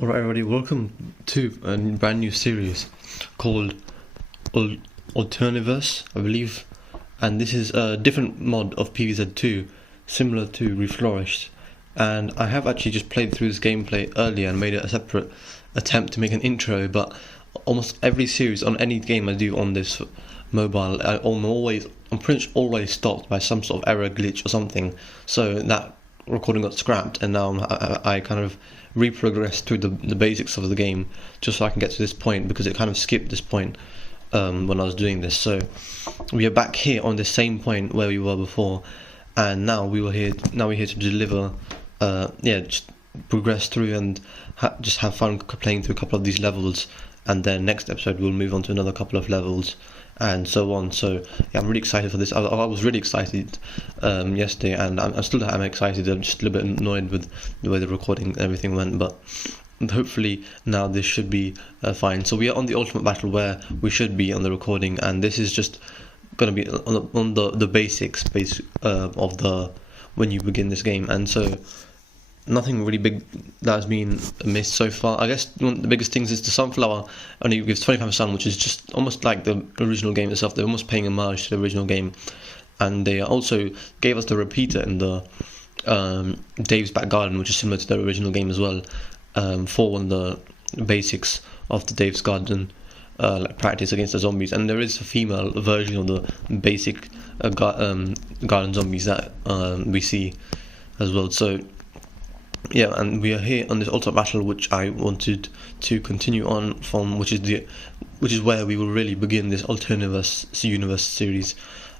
Alright everybody, welcome to a brand new series called AltverZ, I believe, and this is a different mod of PvZ2 similar to Reflourished, and I have actually just played through this gameplay earlier and made a separate attempt to make an intro, but almost every series on any game I do on this mobile, I'm pretty much always stopped by some sort of error, glitch or something, so that recording got scrapped, and now I kind of reprogressed through the basics of the game just so I can get to this point, because it kind of skipped this point when I was doing this. So we are back here on the same point where we were before, and now we're here to deliver, just progress through and just have fun playing through a couple of these levels, and then next episode we'll move on to another couple of levels and so on. So yeah, I'm really excited for this. I was really excited yesterday, and I'm excited. I'm just a little bit annoyed with the way the recording and everything went, but hopefully now this should be fine. So we are on the ultimate battle where we should be on the recording, and this is just going to be on the basics of the when you begin this game, and so nothing really big that has been missed so far. I guess one of the biggest things is the sunflower only gives 25 sun, which is just almost like the original game itself. They're almost paying homage to the original game, and they also gave us the repeater in the Dave's Back Garden, which is similar to the original game as well, for one of the basics of the Dave's Garden, like practice against the zombies. And there is a female version of the basic garden zombies that we see as well. So yeah, and we are here on this ultimate battle, which I wanted to continue on from, which is where we will really begin this UniverZ series.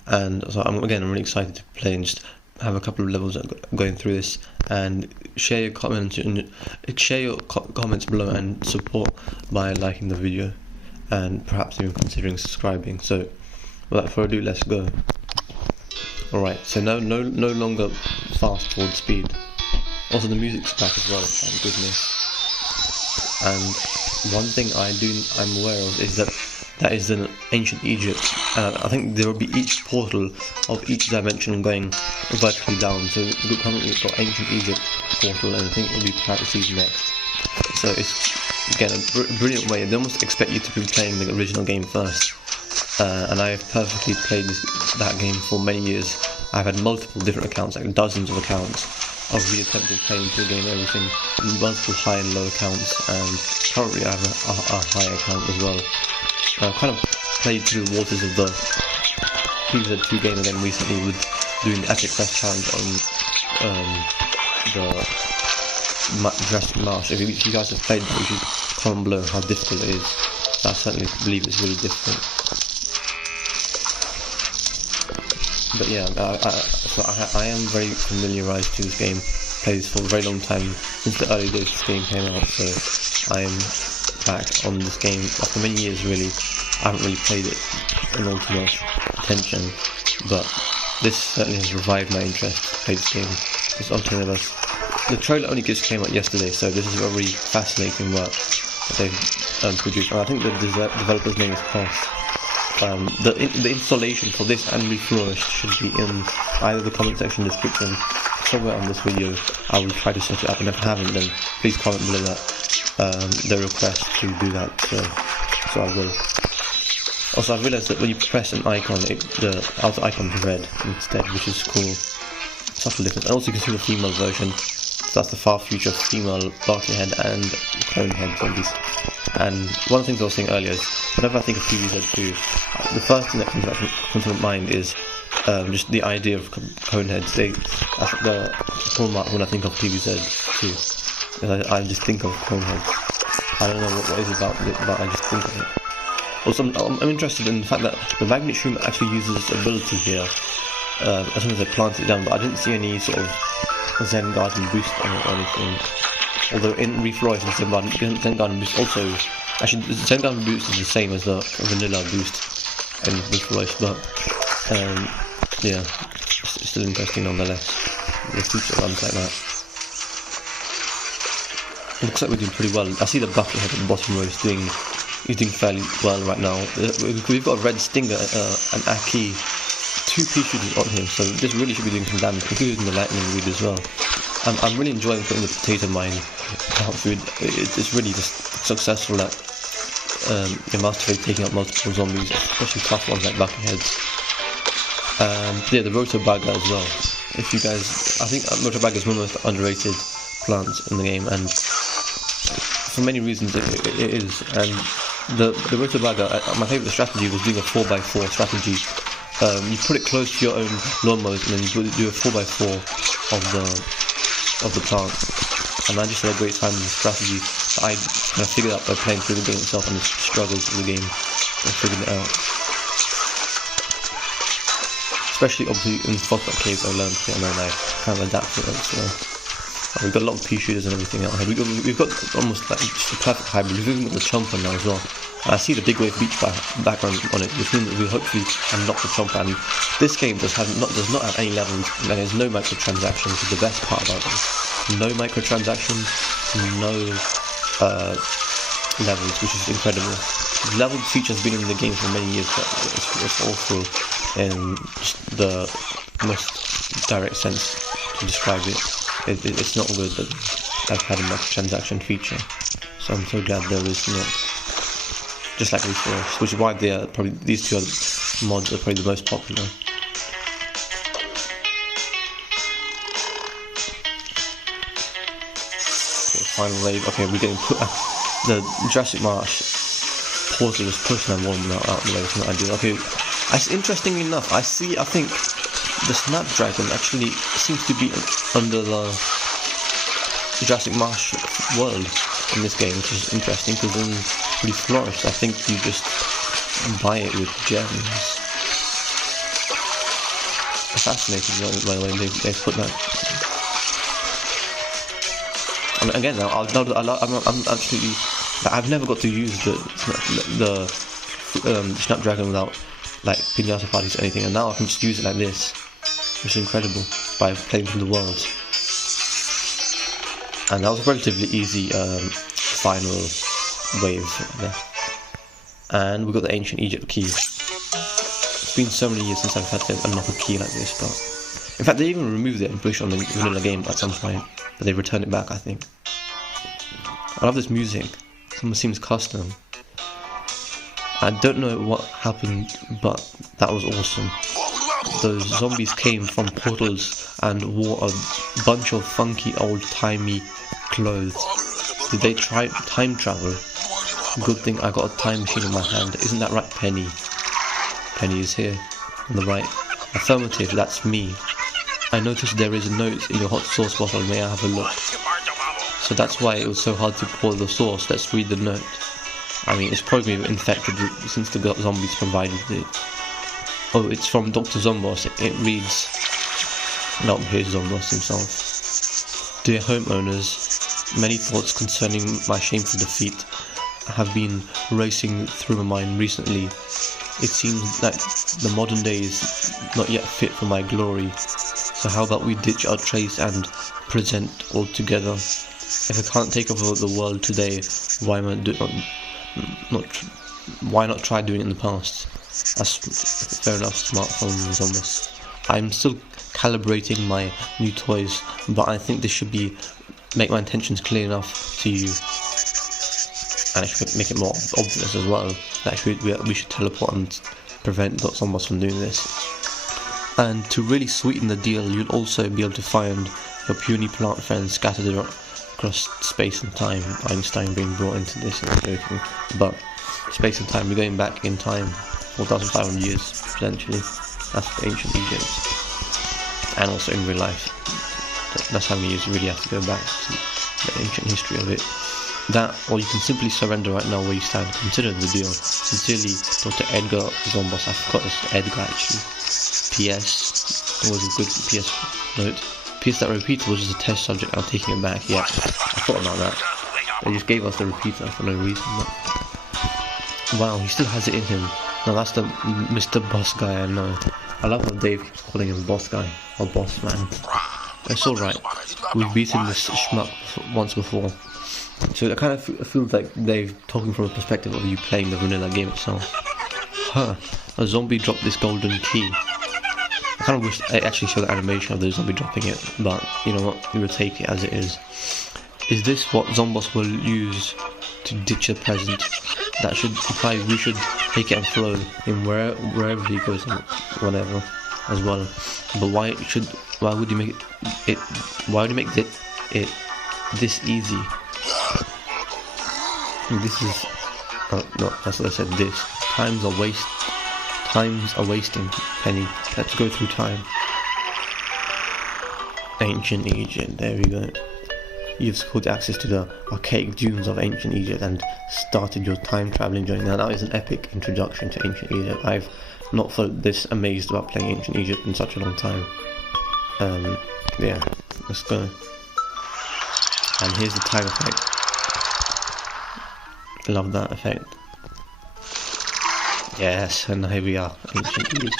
And so I'm really excited to play and just have a couple of levels going through this, and share your comments below and support by liking the video and perhaps even considering subscribing. So without further ado, let's go. Alright, so no longer fast forward speed. Also, the music's back as well, thank goodness. And one thing I'm aware of is that is in ancient Egypt. I think there will be each portal of each dimension going vertically down. So we've currently got ancient Egypt portal, and I think it will be Paradise next. So it's again a brilliant way. They almost expect you to be playing the original game first. And I have perfectly played that game for many years. I've had multiple different accounts, like dozens of accounts. I've re-attempted playing through the game, everything, multiple high and low accounts, and currently I have a high account as well. I've kind of played through the waters of the PvZ2 game again recently with doing the Epic Quest Challenge on the Jurassic Marsh. If you guys have played that, you should comment below how difficult it is. I certainly believe it's really difficult. But yeah, I am very familiarised to this game. Played this for a very long time, since the early days this game came out. So I am back on this game after many years. Really, I haven't really played it in all too much attention, but this certainly has revived my interest to play this game. This AltverZ. The trailer only just came out yesterday, so this is a really fascinating work that they've produced. And I think the developer's name is Cross. The installation for this and Reflourished should be in either the comment section description somewhere on this video. I will try to set it up, and if I haven't, then please comment below that the request to do that, so I will. Also, I've realised that when you press an icon, the outer icon is red instead, which is cool. Subtle difference. And also you can see the female version. So that's the far future female Barkley head and clone head zombies. And one of the things I was saying earlier is, whenever I think of PvZ2, the first thing that comes to my mind is just the idea of cone heads. That's the hallmark when I think of PvZ2. I just think of cone heads. I don't know what it is about it, but I just think of it. Also, I'm interested in the fact that the magnet shroom actually uses its ability here, as soon as I planted it down, but I didn't see any sort of Zen Garden boost on it or anything. Although in Reflourished and Zen Garden boost also, actually Zen Garden boost is the same as the vanilla boost in Reflourished, but yeah, it's still interesting nonetheless. The feature runs like that. It looks like we're doing pretty well. I see the bucket head at the bottom row is doing fairly well right now. We've got a red stinger, an Aki, 2 pea shooters on him, so this really should be doing some damage, including the lightning read as well. I'm really enjoying putting the potato mine out food. It's really just successful at masterfully taking out multiple zombies, especially tough ones like bucketheads. Yeah, the rotobagger as well. If you guys, I think rotobagger is one of the most underrated plants in the game, and for many reasons it is. And the rotobagger, my favourite strategy was doing a 4x4 strategy. You put it close to your own lawnmowers, and then you do a 4x4 of the plant. And I just had a great time with the strategy that I kind of figured out by playing through the game itself and the struggles of the game and figuring it out. Especially obviously in Frostbite Caves I learned it, and then I kind of adapted it as well. We've got a lot of pea shooters and everything out here. We've got almost like just the perfect hybrid. We've even got the chomper now as well. And I see the big wave beach background on it, which means that we'll hopefully unlock the chomper. And this game does not have any levels, and there's no microtransactions, which is the best part about it. No microtransactions, no levels, which is incredible. The level feature has been in the game for many years, but it's awful in just the most direct sense to describe it. It's not good that I've had a microtransaction feature, so I'm so glad there is not. Just like Reforest, which is why they are probably, these two other mods are probably the most popular. Okay, final wave. Okay, we're getting put. The Jurassic Marsh portal is pushing them one out of the way. It's not ideal. Okay, interestingly enough, I think the Snapdragon actually seems to be under the Jurassic Marsh world in this game, which is interesting because in Reflourish, I think you just buy it with gems. I'm fascinated by the way they put that. I mean, again, I'm absolutely. I've never got to use the Snapdragon without like pinata parties or anything, and now I can just use it like this, which is incredible, by playing through the world. And that was a relatively easy final wave there. And we got the Ancient Egypt key. It's been so many years since I've had to unlock a key like this, but in fact they even removed it and pushed on the vanilla game at some point, but they returned it back, I think. I love this music. It almost seems custom. I don't know what happened, but that was awesome. Those zombies came from portals and wore a bunch of funky old-timey clothes. Did they try time travel? Good thing I got a time machine in my hand. Isn't that right, Penny? Penny is here, on the right. Affirmative, that's me. I noticed there is a note in your hot sauce bottle. May I have a look? So that's why it was so hard to pour the sauce. Let's read the note. I mean, it's probably infected since the zombies provided it. Oh, it's from Dr. Zombos. It reads... No, here's Zombos himself. Dear homeowners, many thoughts concerning my shameful defeat have been racing through my mind recently. It seems that the modern day is not yet fit for my glory. So how about we ditch our trace and present all together? If I can't take over the world today, why not try doing it in the past? That's fair enough, smart from Zombos. I'm still calibrating my new toys, but I think this should make my intentions clear enough to you. And I should make it more obvious as well that we should teleport and prevent Zombos from doing this. And to really sweeten the deal, you'll also be able to find your puny plant friends scattered across space and time. Einstein being brought into this, I'm joking. But space and time, we're going back in time 4,500 years, potentially. That's ancient Egypt. And also in real life. That's how many years you really have to go back to the ancient history of it. That, or you can simply surrender right now where you stand. Consider the deal. Sincerely, Dr. Edgar Zombos. I forgot it's Edgar actually. P.S. It was a good P.S. note. P.S. That repeater was just a test subject. I'm taking it back. Yeah, I thought about that. They just gave us the repeater for no reason. But... wow, he still has it in him. Now that's the Mr. Boss guy I know. I love how Dave keeps calling him Boss guy or Boss man. It's alright. We've beaten this schmuck once before. So it kind of feels like they're talking from a perspective of you playing the vanilla game itself. Huh, a zombie dropped this golden key. I kind of wish I actually showed the animation of the zombie dropping it, but you know what, we will take it as it is. Is this what Zomboss will use to ditch the present? That should imply we should take it and throw him wherever he goes and whatever as well. But why would you make it this easy? This is no, that's what I said. This times are wasting, Penny. Let's go through time. Ancient Egypt, there we go. You've secured access to the archaic dunes of ancient Egypt and started your time traveling journey. Now that is an epic introduction to ancient Egypt. I've not felt this amazed about playing ancient Egypt in such a long time. Yeah, let's go. And here's the time effect. Love that effect. Yes, and here we are, ancient Egypt.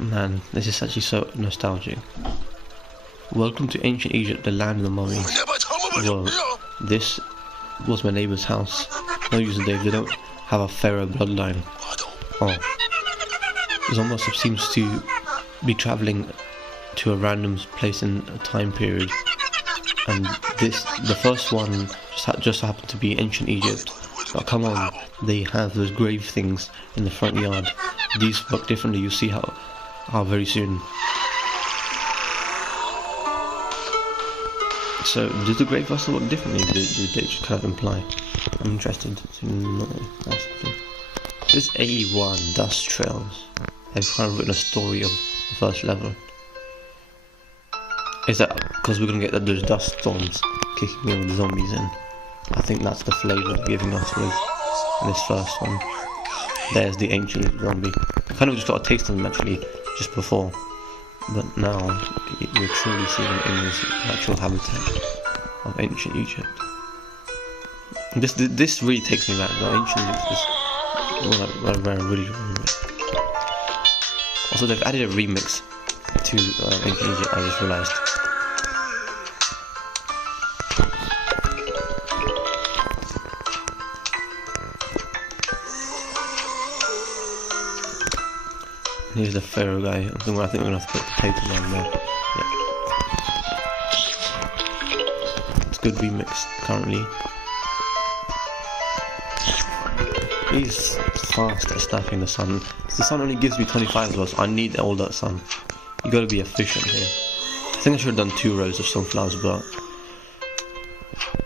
Man, this is actually so nostalgic. Welcome to ancient Egypt, the land of the mummies. Well, this was my neighbour's house. No user Dave, they don't have a pharaoh bloodline. Oh. Zomboss seems to be travelling to a random place in a time period. And the first one just happened to be ancient Egypt. But come on, they have those grave things in the front yard. These work differently, you see how very soon. So, does the grave vessel work differently? Did it just kind of imply? I'm interested to know. That's the thing. This is AE1, Dust Trails. They've kind of written a story of the first level. Is that because we're going to get those dust storms kicking in with the zombies in? I think that's the flavour they're giving us with this first one. There's the ancient zombie. I kind of just got a taste of them actually, just before. But now, we're truly seeing them in this natural habitat of ancient Egypt. This really takes me back. The ancient Egypt is where I really remember it. Also, they've added a remix to ancient Egypt, I just realised. Here's the pharaoh guy. I think we're going to have to put potatoes on there. Yeah. It's good remix currently. He's fast at stacking the sun. The sun only gives me 25 as well, so I need all that sun. You got to be efficient here. I think I should have done 2 rows of sunflowers, but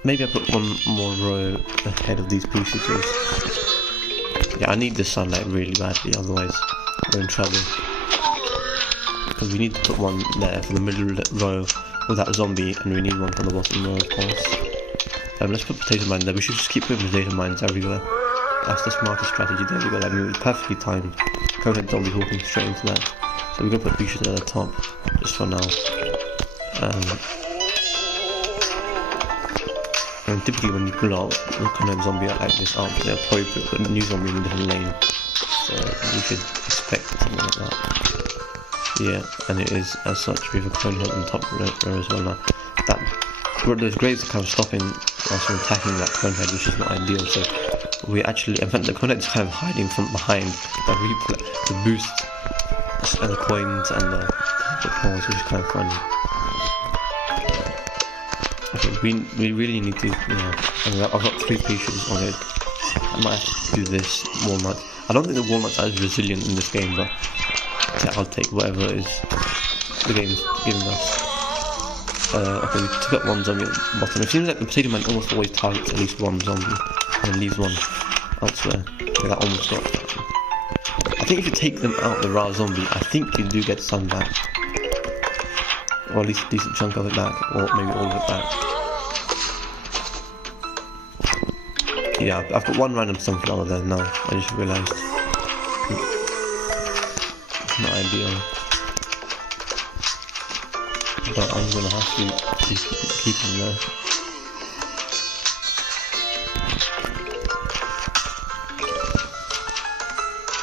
maybe I put one more row ahead of these pea shooters. Yeah, I need the sunlight really badly, otherwise we're in trouble. Because we need to put one there for the middle row with that zombie, and we need one for the bottom row, of course. Let's put potato mines there. We should just keep putting potato mines everywhere. That's the smartest strategy. There we go. That means perfectly timed. Conehead zombie walking straight into that. So we're gonna put pea at the top, just for now. And typically when you pull out the conehead zombie out like this, they'll probably put a new zombie in a different lane. So we should expect something like that. Yeah, and it is as such. We have a conehead on the top row as well now. Those graves are kind of stopping us from attacking that conehead, which is not ideal. So we actually, in fact, the conehead's kind of hiding from behind the boost and the coins and the applause, which is kind of funny. Okay, we really need to, I've got 3 pieces on it. I might have to do this walnut. I don't think the walnuts are as resilient in this game, but yeah, I'll take whatever it is the game's giving us. Okay, we took up one zombie at the bottom. It seems like the potato man almost always targets at least one zombie and leaves one elsewhere. Okay, that almost got. I think if you take them out, the raw zombie, I think you do get some back. Or at least a decent chunk of it back, or maybe all of it back. Yeah, I've got one random sunflower there now, I just realised. Not ideal. But I'm gonna have to keep him there.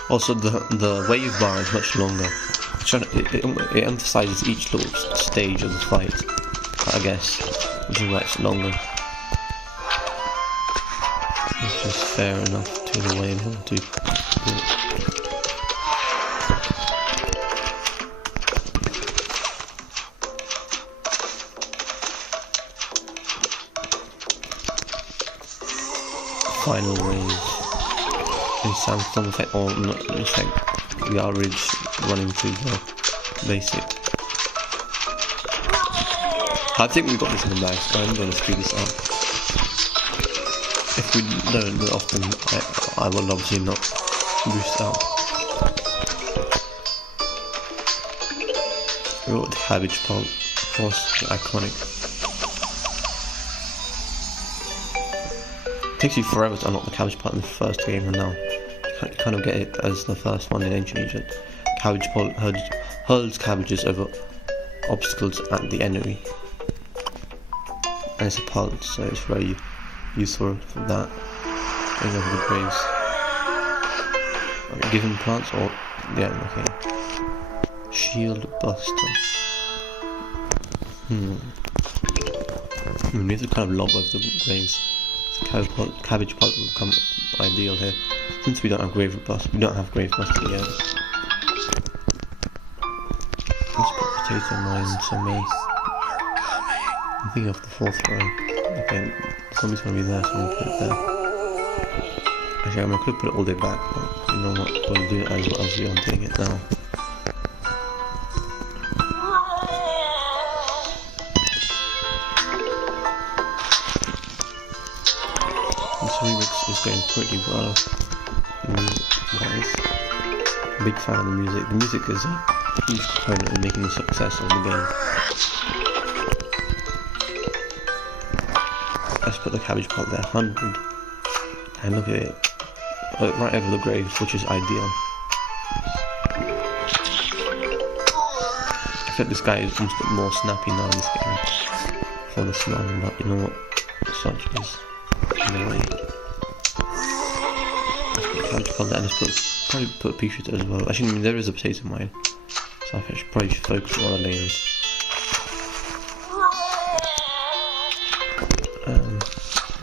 Also, the wave bar is much longer. It emphasises each little stage of the fight, I guess, which is why it's longer. Which is fair enough to the way I want to do it. final wave. It sounds almost like, oh, not, it's like the average running through the basic. I think we got this in the bag, so I'm going to speed this up. If we don't do it often, I will obviously not boost out. We got the cabbage pulp, of course, iconic. It takes you forever to unlock the cabbage pulp in the first game, and now you kind of get it as the first one in ancient Egypt. Cabbage pulp hurls cabbages over obstacles at the enemy. And it's a pulse, so it's very useful for that. Going over the graves. Okay, give him plants or yeah, okay. Shield buster. We need to kind of lob over the graves. So cabbage pulp will become ideal here. Since we don't have grave buster, yet. Let's put potato mines on me. I'm thinking of the fourth row. Okay, somebody's gonna be there, so I'm gonna put it there. Actually, I could put it all the way back, but you know what, we'll do it as we are doing it now. This remix is going pretty well, music-wise. Big fan of the music. The music is a huge component in making the success of the game. Let's put the cabbage pulp there, 100. And look at it, right over the graves, which is ideal. I think this guy is almost a bit more snappy now in this game for the smiling, but you know what, such is anyway. Let's put the cabbage pulp there, and let's probably put a pea shooter as well. Actually, I mean, there is a potato mine, so I should probably focus on other lanes.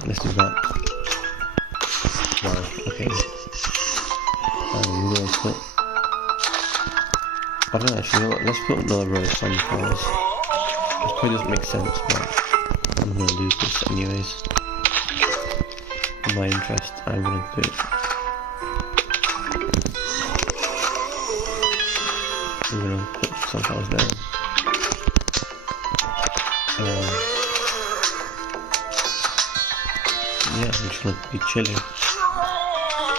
Let's do that. Wow, okay. We're going to put... I don't know actually, you know what? Let's put another row of sunflowers. This probably doesn't make sense, but I'm going to lose this anyways. In my interest, I'm going to do it. I'm going to put sunflowers there. Yeah, I'm just gonna be chilling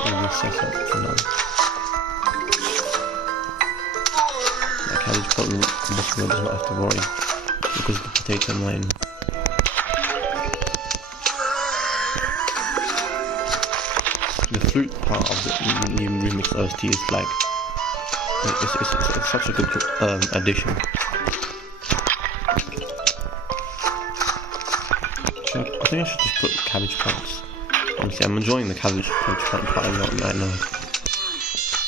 in this setup for now. That cabbage pulp does not have to worry because of the potato mine. The fruit part of the new remix OST is like it's such a good addition. I think I should just put cabbage plants. Honestly, I'm enjoying the cabbage plant quite a lot right now.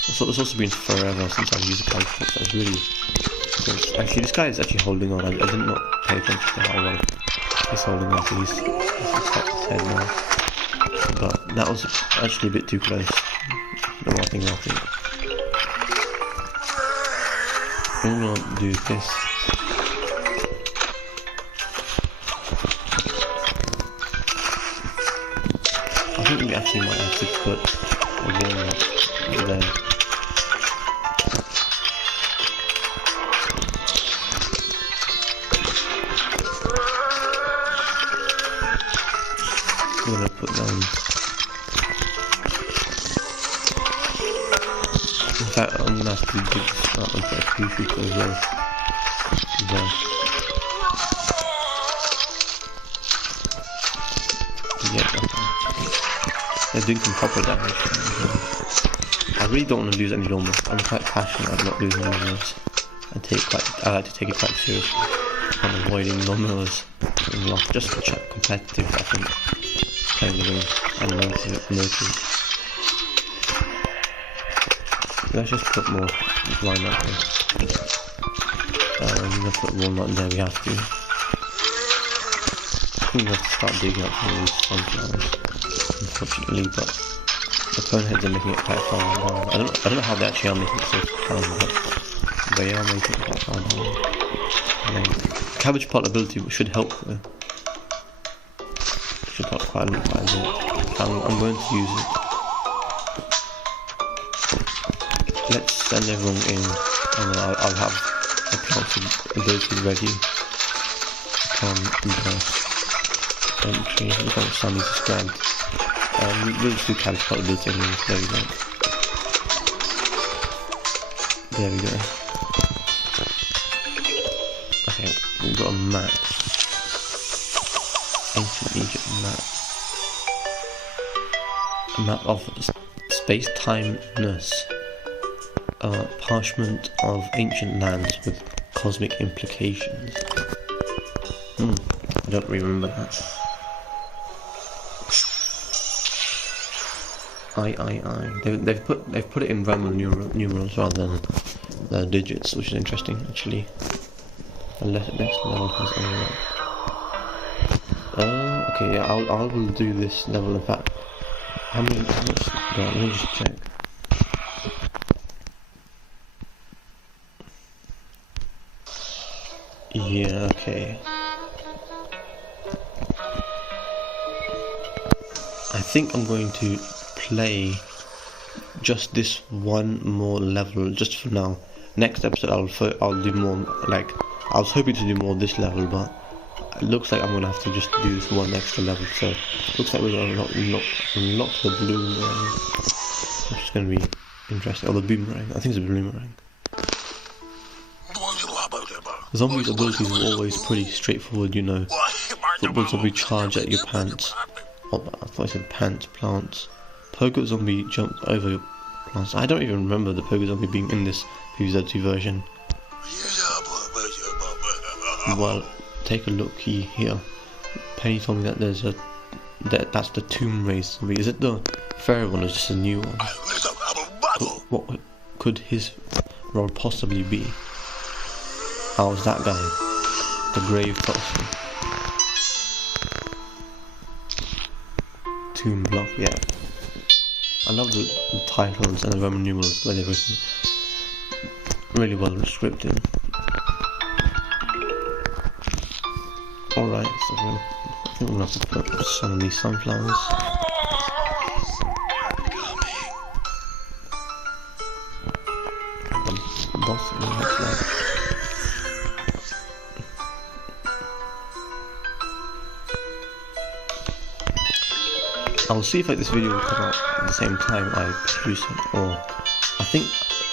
It's also been forever since I've used a cabbage plant. That's really good. Actually, this guy is actually holding on. I did not pay attention to how well he's holding on. So he's top 10 now. But that was actually a bit too close. The one thing I think. I'm gonna do this. I think we actually might have to put a walnut there. I'm gonna put down. In fact, I'm gonna have to do this start and put a few shooter as well. There. Yeah, they're doing some proper damage. I really don't want to lose any lawnmowers. I'm quite passionate about not losing lawnmowers. I like to take it quite seriously. I'm avoiding lawnmowers in life, just for competitive, I think. Playing the game and motive. Let's just put more line up here. I'm gonna put walnut in there, we have to. I think we have to start digging up some of these sunflowers, unfortunately, but the cone heads are making it quite far down. I don't know how they actually are making it so far down, but they are making it quite far down. Cabbage pot ability should help though. Should help quite a bit. I'm going to use it. Let's send everyone in, and I'll have the plants ability ready from the entry. Look how much time he's described. We'll just do capital ability anyway. There we go. There we go. Okay, we've got a map. Ancient Egypt map. A map of space-timeness. Parchment of ancient lands with cosmic implications. I don't remember that. They've put it in Roman numerals rather than the digits, which is interesting actually. Unless the next level has unlocked. Okay, yeah, I will do this level. In fact, how much? Let me just check. Yeah, okay. I think I'm going to play just this one more level just for now. Next episode I'll do more. Like, I was hoping to do more this level, but it looks like I'm gonna have to just do this one extra level. So it looks like we're gonna unlock the boomerang, which is gonna be interesting. Or the boomerang. I think it's a boomerang. Zombies' abilities are always pretty straightforward, you know. Football zombie charge at your pants. Oh, I thought I said pants, plants. Pogo zombie jumped over plants. I don't even remember the Pogo zombie being in this PvZ2 version. Well, take a look here. Penny told me that that's the tomb race zombie. Is it the fairy one or just a new one? What could his role possibly be? How's that guy? The grave person. Tomb block, yeah. I love the titles and the Roman numerals, the way they're written. Really well scripted. Alright, so I think we'll have to put some of these sunflowers. Boss, I'll see if this video will come out at the same time I produce it, or I think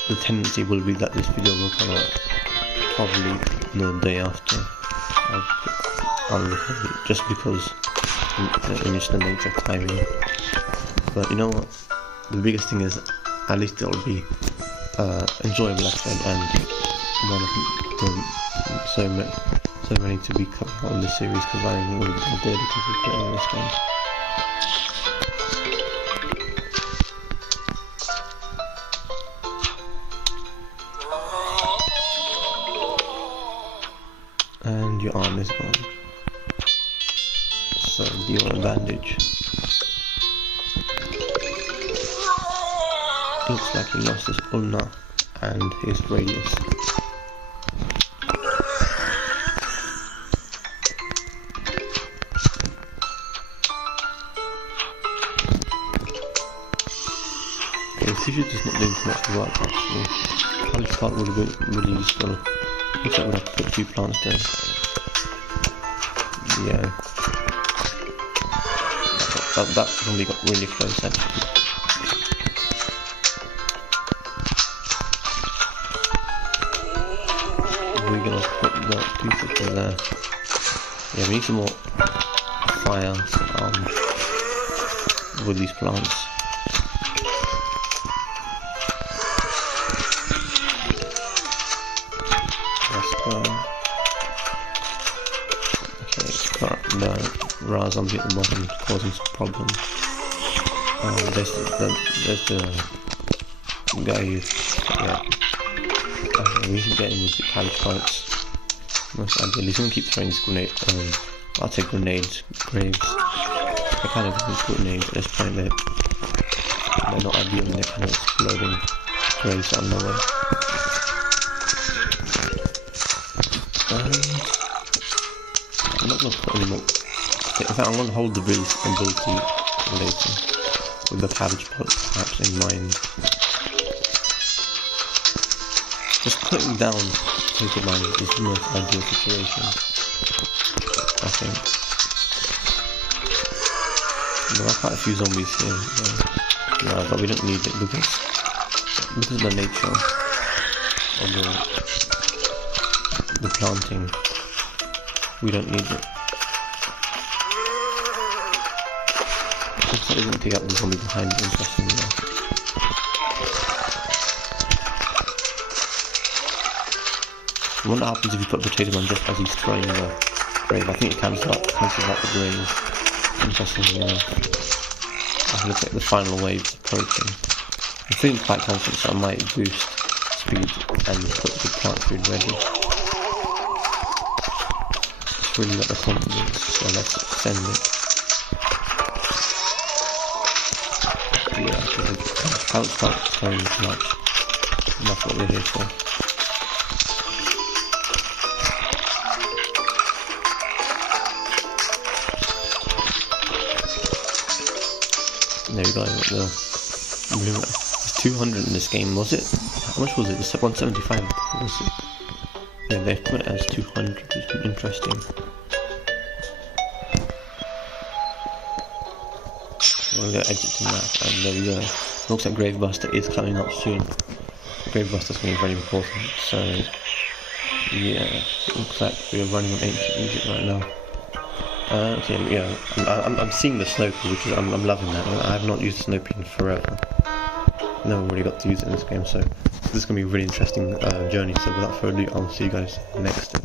the tendency will be that this video will come out probably the day after I'll record it, just because in just the nature of timing. But you know what, the biggest thing is at least it'll be enjoyable episode, and one of the so many to be coming out in this series, because I'm really dedicated to creating this game. And your arm is gone. So your bandage. Looks like he lost his ulna and his radius. Okay, this is just not doing too much work actually. I'll just start with a bit really useful. Looks like we'll have to put a few plants there. Yeah. That zombie got really close actually. We're gonna put the pieces in there. Yeah, we need some more fire with these plants. Okay, the Ra zombie at the bottom is causing some problems. There's the guy who, yeah. We can get him with the cabbage carts. Most ideally, he's gonna keep throwing these grenades. I'll take grenades, graves. They're kind of good grenades at this point. They're not ideal when they're kind of exploding graves out of nowhere. I'm not going to put any more. In fact, I'm going to hold the ability later, with the cabbage pot perhaps in mind. Just putting down potato mine is the most ideal situation, I think. There are quite a few zombies here, yeah, but we don't need it because of the nature of the planting. We don't need it. Looks like we're going to take out the zombie behind it, interestingly enough. I wonder what happens if you put a potato man just as he's throwing the grave. I think it cancels out the grave. Interestingly enough. I look at the final waves approaching. I'm feeling quite confident, so I might boost speed and put the plant food ready. Just really got the confidence, so let's extend it. Yeah, because it helps out so much. And that's what we're here for. There we go, it's 200 in this game, was it? How much was it? It's 175, was it? Yeah, they put it as 200, which is interesting. We're going to exit the map, and there we go. Looks like Gravebuster is coming up soon. Gravebuster's going to be very important, so yeah, looks like we're running on Ancient Egypt right now. Okay, yeah, I'm seeing the Snowpea, which is, I'm loving that. I have not used the Snowpea in forever. Never really got to use it in this game, so this is going to be a really interesting journey. So without further ado, I'll see you guys next time.